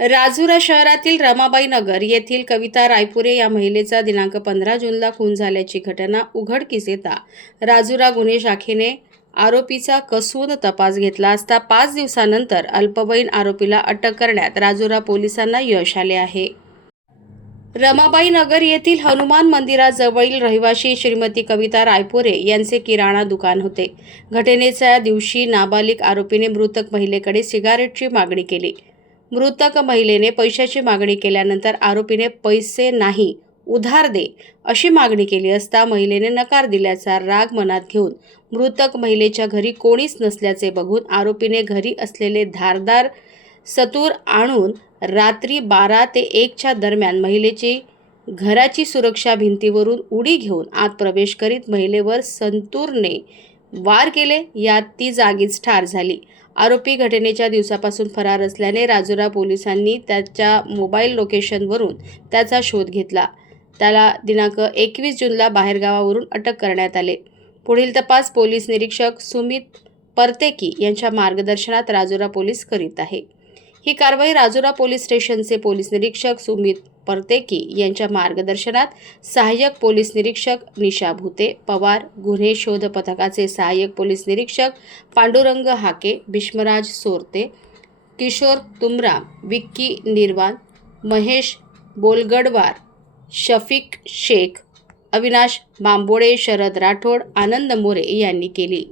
राजुरा शहरातील रमाबाई नगर येथील कविता रायपुरे या महिलेचा दिनांक पंधरा जूनला खून झाल्याची घटना उघडकीस येता राजुरा गुन्हे शाखेने आरोपीचा कसून तपास घेतला असता पाच दिवसानंतर अल्पवयीन आरोपीला अटक करण्यात राजुरा पोलिसांना यश आले आहे. रमाबाई नगर येथील हनुमान मंदिराजवळील रहिवाशी श्रीमती कविता रायपुरे यांचे किराणा दुकान होते. घटनेच्या दिवशी नाबालिक आरोपीने मृतक महिलेकडे सिगारेटची मागणी केली. मृतक महिलेने पैशाची मागणी केल्यानंतर आरोपीने पैसे नाही उधार दे अशी मागणी केली असता महिलेने नकार दिल्याचा राग मनात घेऊन मृतक महिलेच्या घरी कोणीच नसल्याचे बघून आरोपीने घरी असलेले धारदार सतूर आणून रात्री बारा ते एकच्या दरम्यान महिलेची घराची सुरक्षा भिंतीवरून उडी घेऊन आत प्रवेश करीत महिलेवर संतूरने वार केले यात ती जागीच ठार झाली. आरोपी घटनेच्या दिवसापासून फरार असल्याने राजुरा पोलिसांनी त्याच्या मोबाईल लोकेशनवरून त्याचा शोध घेतला. त्याला दिनांक एकवीस जूनला बाहेरगावावरून अटक करण्यात आले. पुढील तपास पोलीस निरीक्षक सुमित परतेकी यांच्या मार्गदर्शनात राजुरा पोलीस करीत आहे. ही कारवाई राजुरा पोलीस स्टेशनचे पोलीस निरीक्षक सुमित परतेकी यांच्या मार्गदर्शनात सहाय्यक पोलीस निरीक्षक निशा भुते पवार गुन्हे शोध पथकाचे सहाय्यक पोलीस निरीक्षक पांडुरंग हाके भीष्मराज सोरते किशोर तुमरा विक्की निर्वाण महेश बोलगडवार शफिक शेख अविनाश बांबोडे शरद राठोड आनंद मोरे यांनी केली.